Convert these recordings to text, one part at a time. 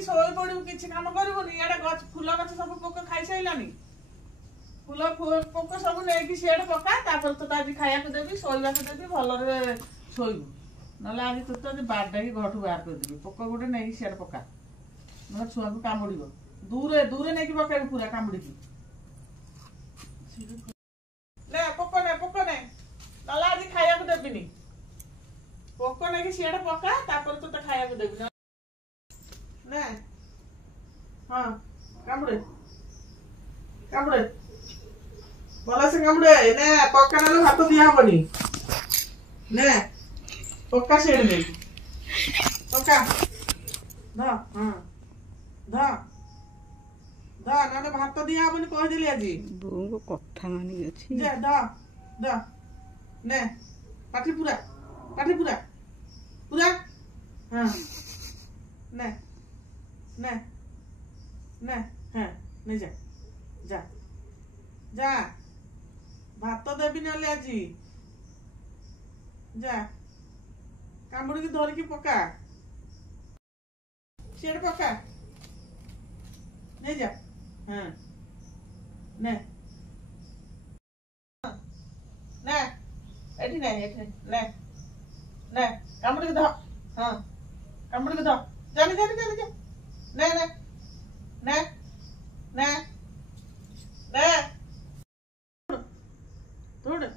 ଖାଇକି ଶୋଇ ପଡିବୁ କିଛି କାମ କରିବୁନି ଇଆଡେ ଗଛ ଫୁଲ ଗଛ ସବୁ ପୋକ ଖାଇସାଇଲାନି ଫୁଲ ପୋକ ସବୁ ନେଇକି ସିଆଡେ ପକା ତାପରେ ତ ଆଜି ଖାଇବାକୁ ଦେବି ଶୋଇବାକୁ ଦେବି ଭଲରେ ଶୋଇବୁ ନହେଲେ ଆଜି ତୁ ତ ବାଡାକି ଘରଠୁ ବାହାର କରିଦେବି ପୋକ ଗୋଟେ ନେଇକି ସିଆଡେ ପକା ନହେଲେ ଛୁଆକୁ କାମୁଡିବ ଦୂରେ ଦୂରେ ନେଇକି ପକେଇବୁ ପୁରା କାମୁଡିକି ନେ ପୋକ ନେ ନହେଲେ ଆଜି ଖାଇବାକୁ ଦେବିନି ପୋକ ନେଇକି ସିଆଡେ ପକା ତାପରେ ତୋତେ ଖାଇବାକୁ ଦେବି ନେ ହଁ କାମୁଡେ କାମୁଡେ ଭଲସେ କାମୁଡେ ନେ ପକା ନହେଲେ ଭାତ ଦିଆ ହବନି ନେ ପକା ସିଆଡେ ନେଇକି ପକା ଧ ହଁ ଧ ନହେଲେ ଭାତ ଦିଆ ହବନି କହିଦେଲି ଆଜି ବୋଉଙ୍କ କଥା ମାନି ଅଛି ଯା ଧ ନେ ପାଟି ପୁରା ପୁରା ହଁ ନେ ନେ ନେ ହଁ ନେ ଯା ଯା ଯା ଭାତ ଦେବି ନହେଲେ ଆଜି ଯା କାମୁଡିକି ଧରିକି ପକା ସିଆଡେ ପକା ନେଇ ଯା ହଁ ନେ ନେ ଏଠି ନେ କାମୁଡିକି ଧ ହଁ କାମୁଡିକି ଧ ଜାନି ନେ ନେ ନେ ନେ ନେ ଦୌଡେ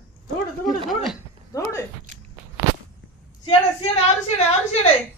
ସିଆଡେ ଆହୁରି ସିଆଡେ